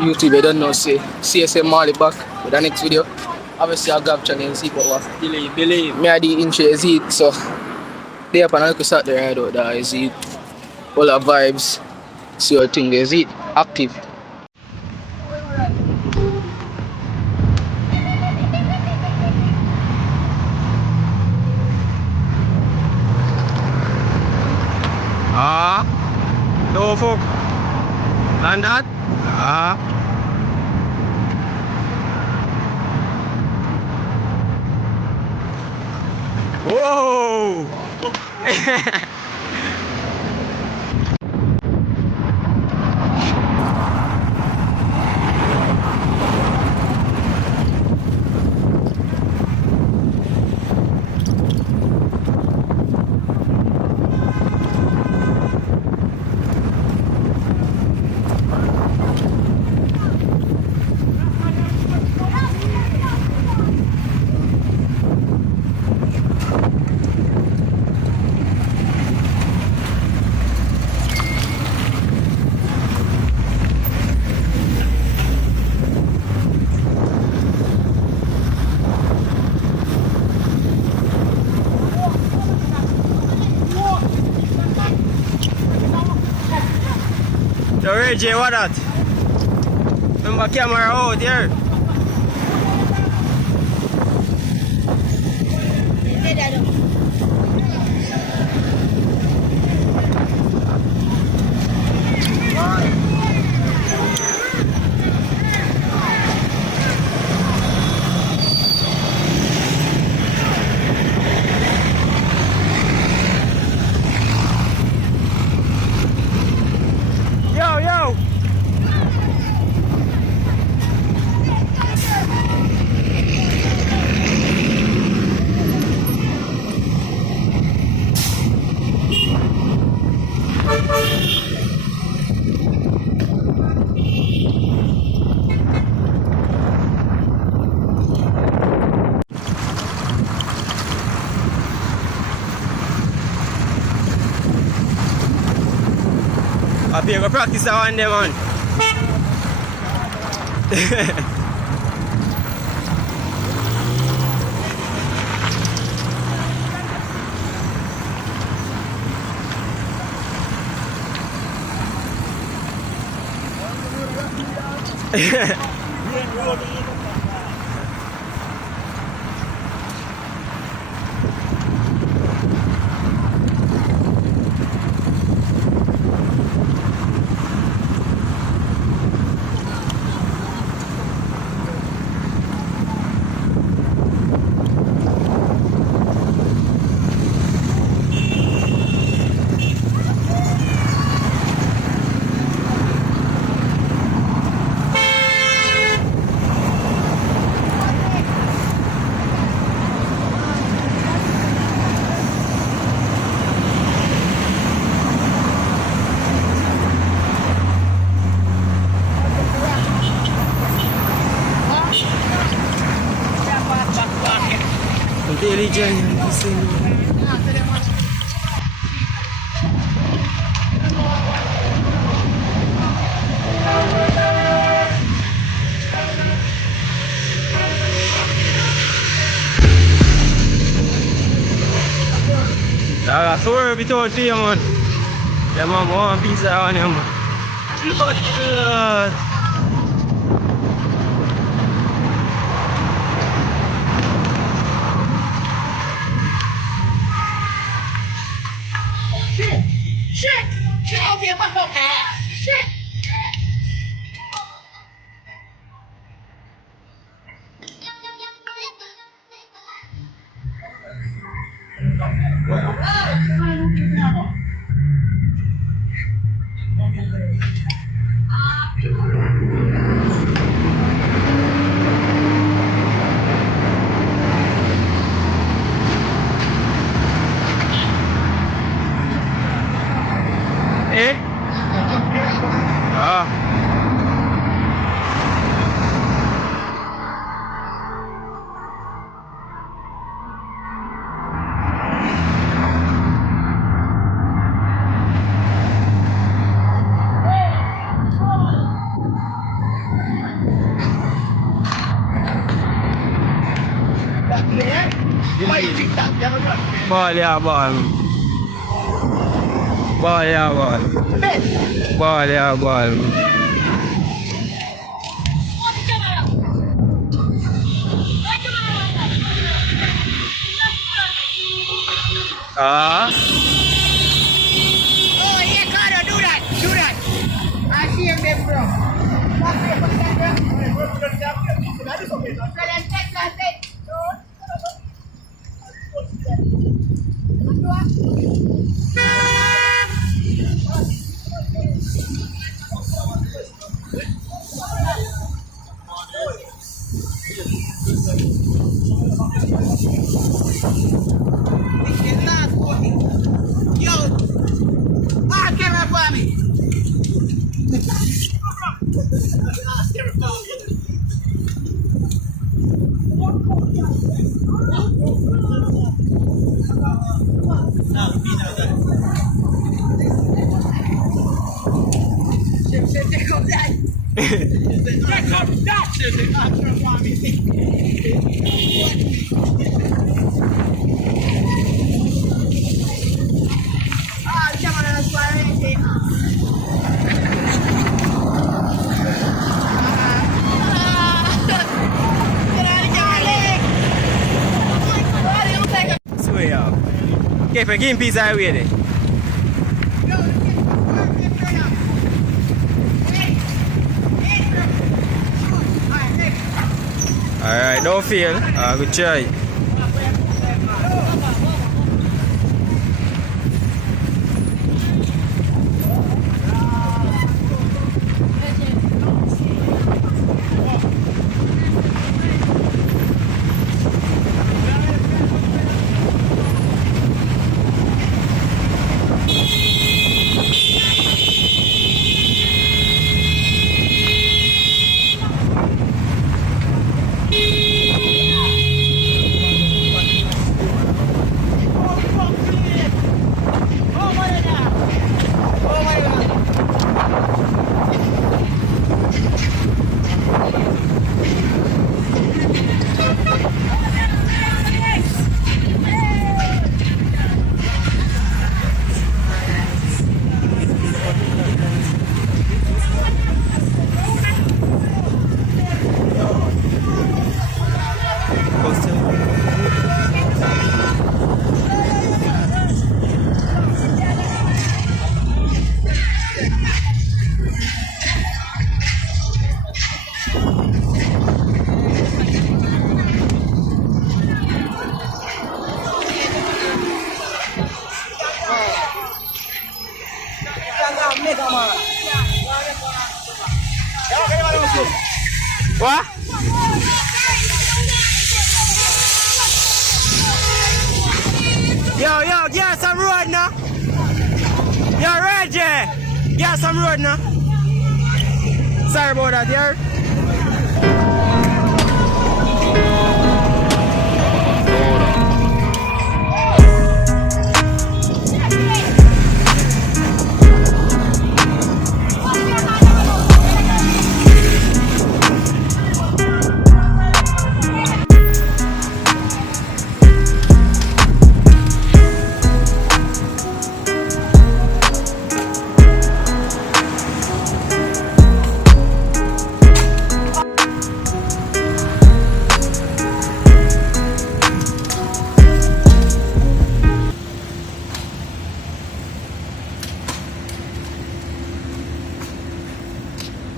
YouTube, I don't know, say CSM Marley back with the next video. Obviously, I'll grab channel and see what Believe. me are the intro is it, so they up and I could start the ride out there, is it all the vibes, see what thing is it active. No folk. Land that? Whoa! Yo, Reggie, what that? Remember camera out here. Yo! I be go practice that one day, man. Diligent, sorry between three, man. Yeah, man, one piece of one, man. Lord. Shit! Okay, my fault. Shit! Ball, yeah, ball. Ball, yeah, ball. Ball, yeah, ball. Ah. Oh, yeah, Carter, do that. Do that. I see him there, bro. Yo, ah, camera for me. Ah, camera is Swear up. Okay, for game piece highway there. Alright, don't fail. Good try. What? Yo, get some road now. Yo, Reggie, get some road now. Sorry about that, yeah.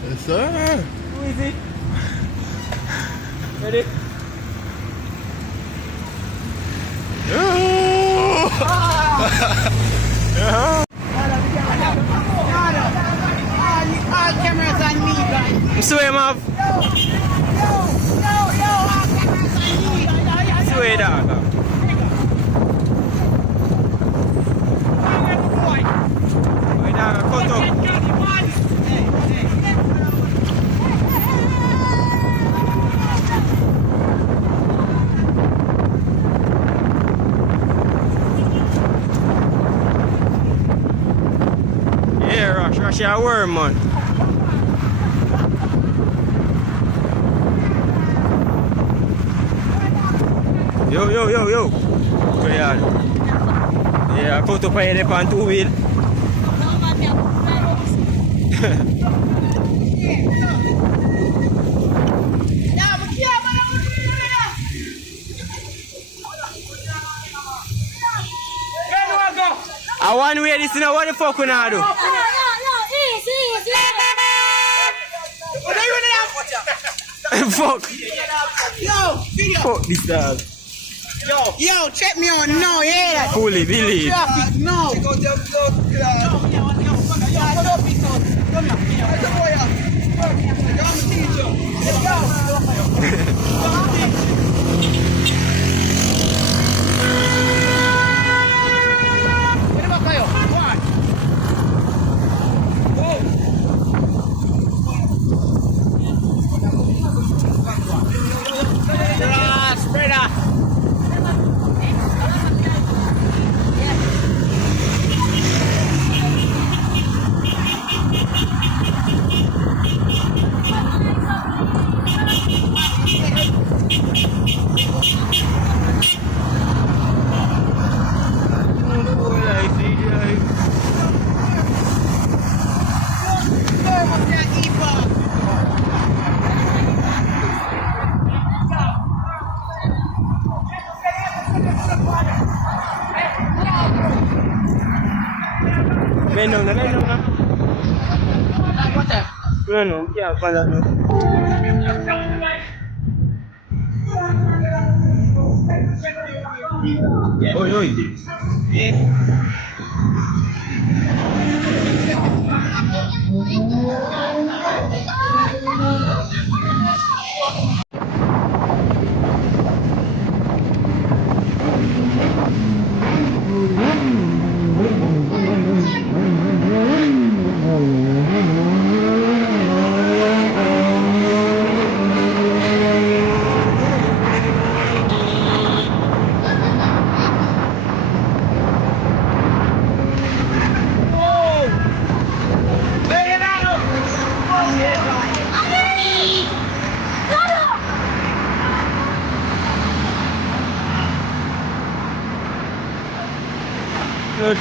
Yes, sir. Who is it? Ready? All cameras on me, guys. Swim off. All cameras on me. Sway dog. Wait, dog, cut up. Yeah, rush your worm, man. Yo. Go yard. Yeah, go to pay the pan 2 wheel. I want to wear this, you know what the fuck we now do? No, easy. Fuck. Yo, video. Fuck this dog. Yo, check me on now, yeah. Fully believe. Traffic now. No. No, yeah, find out. Oi.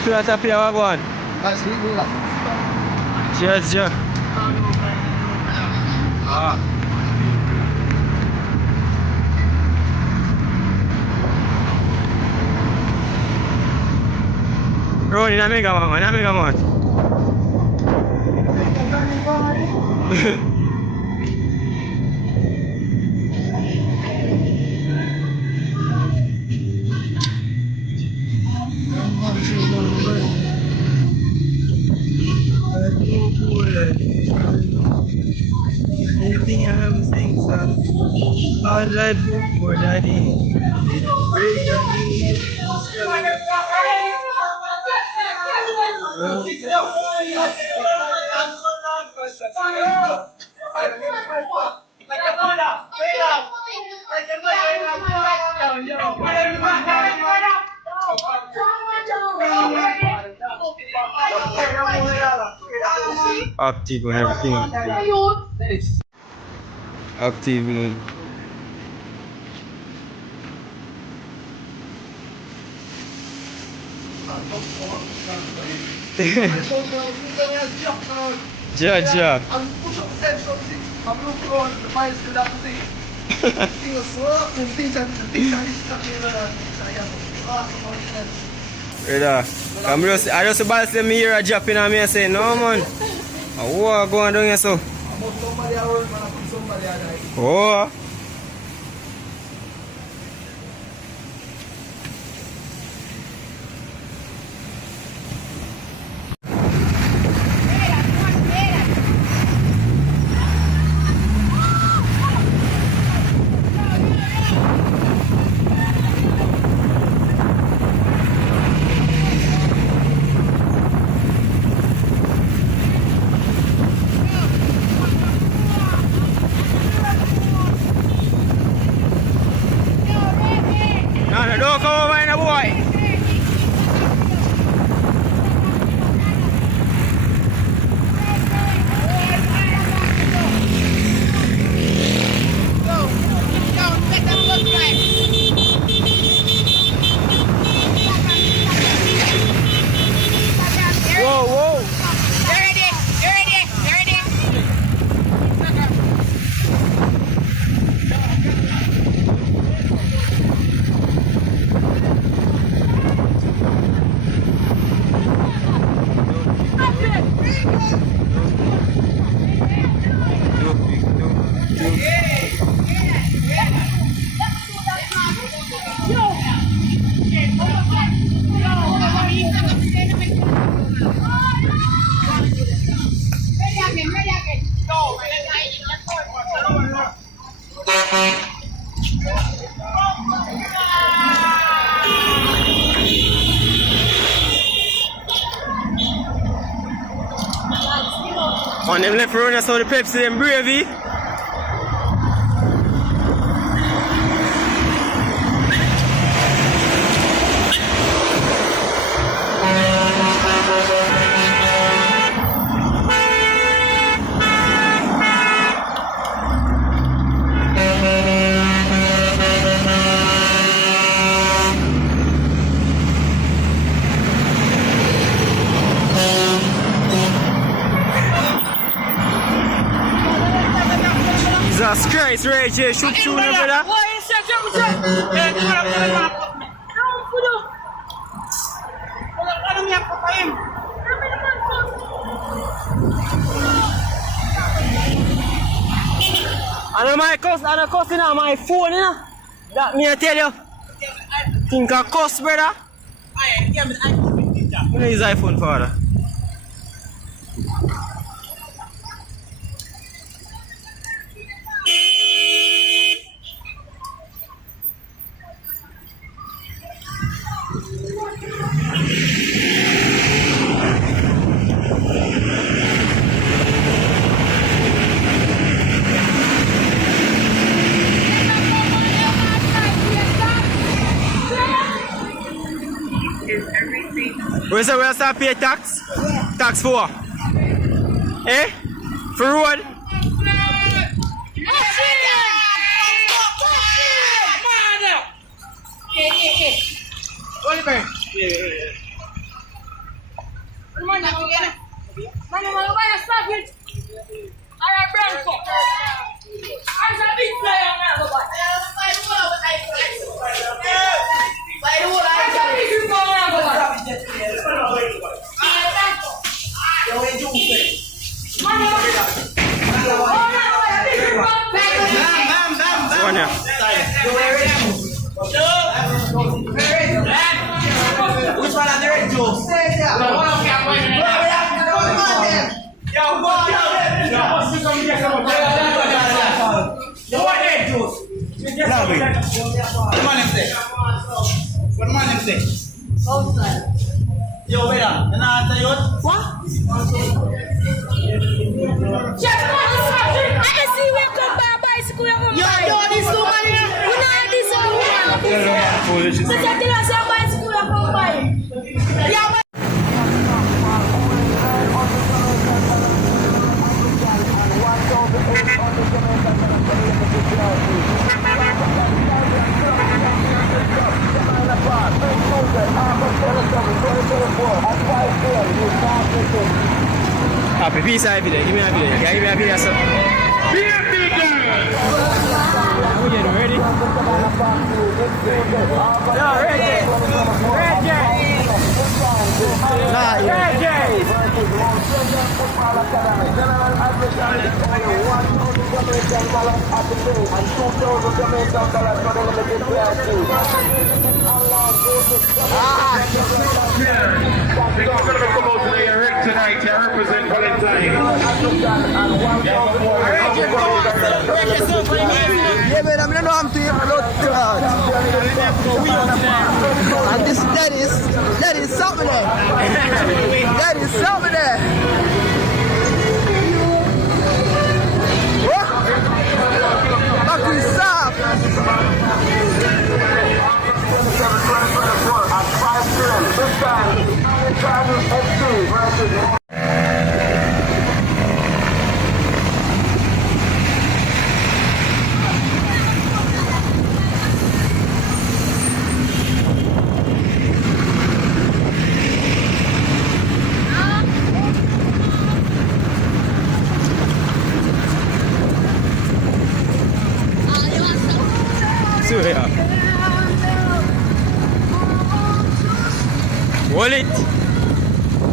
Sudah sapi apa kawan? Cheers. Roni, namiga mat. Anything I'm saying, son. All I do for daddy. Break your knees. Active and everything. Active. Já. Brother, I just about to see me here a dropping on me and say, no man. What going down here so? Oh. No, come over in a boy. On them left road, I saw the Pepsi, them Bravey. Jesus Christ, Ray J, shoot through them, brother. And my cuss, and a cussing on my phone, you know. That me I tell you. Think I cuss, brother. You know his iPhone, father. Where's the rest of pay tax? Tax for what? Eh? For road? Oliver. Which one are the red juice? Yo, wait up. And I tell you what? I can see we come by a bicycle. Yo, this woman. We know this woman. So tell us a bicycle come by. Yeah, Happy peace, happy day. Give me happy day. Give me happy day, sir. Are we getting ready? Yeah, ready. Tonight to represent Valentine. Yeah, man, I mean, I know I'm to your blood clot. And this, that is something there. That is something there. What? Back to the south.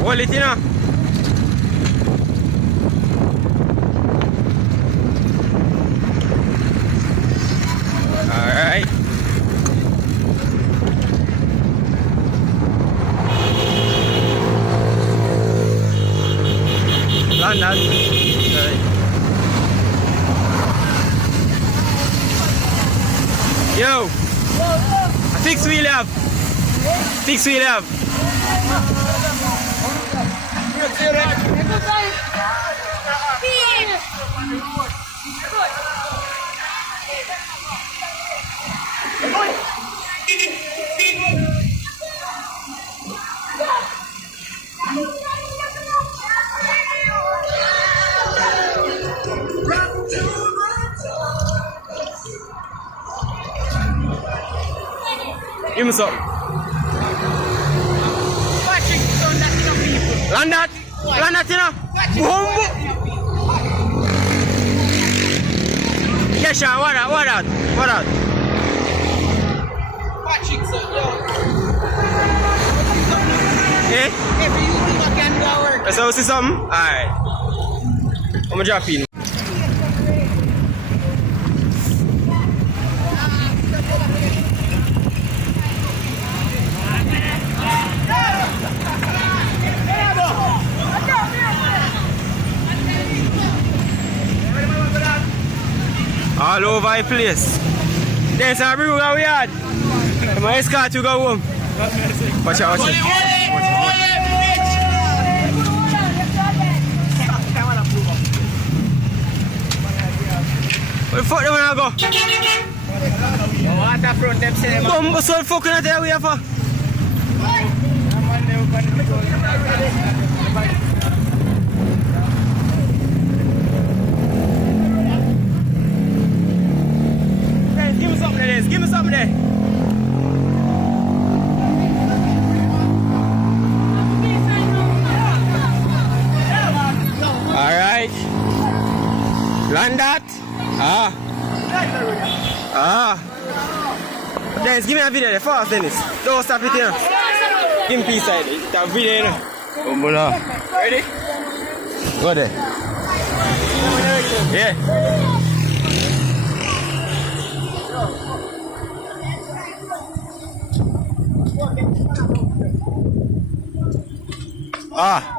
Wallet, you know. Alright. London. Yo. Fix wheel up. Fix wheel up. Give me some. Patrick, son, that's enough people. Land that, you know. Boom. Yeah, Sean, what out? Patrick, son, yo. Eh? Every you can do our work. Let's go see something? Alright. I'm gonna drop in. All over the place. There's a brew that we had. My escort to go home. Watch out. Where the fuck they wanna go? Waterfront, them say them. Bumbo so fucking at there we have for. Give me something there. Alright. Land that. Dennis, give me a video there fast, Dennis. Don't stop it here. Give me peace side. That video, you know. Ready? Go there. Yeah. Ah.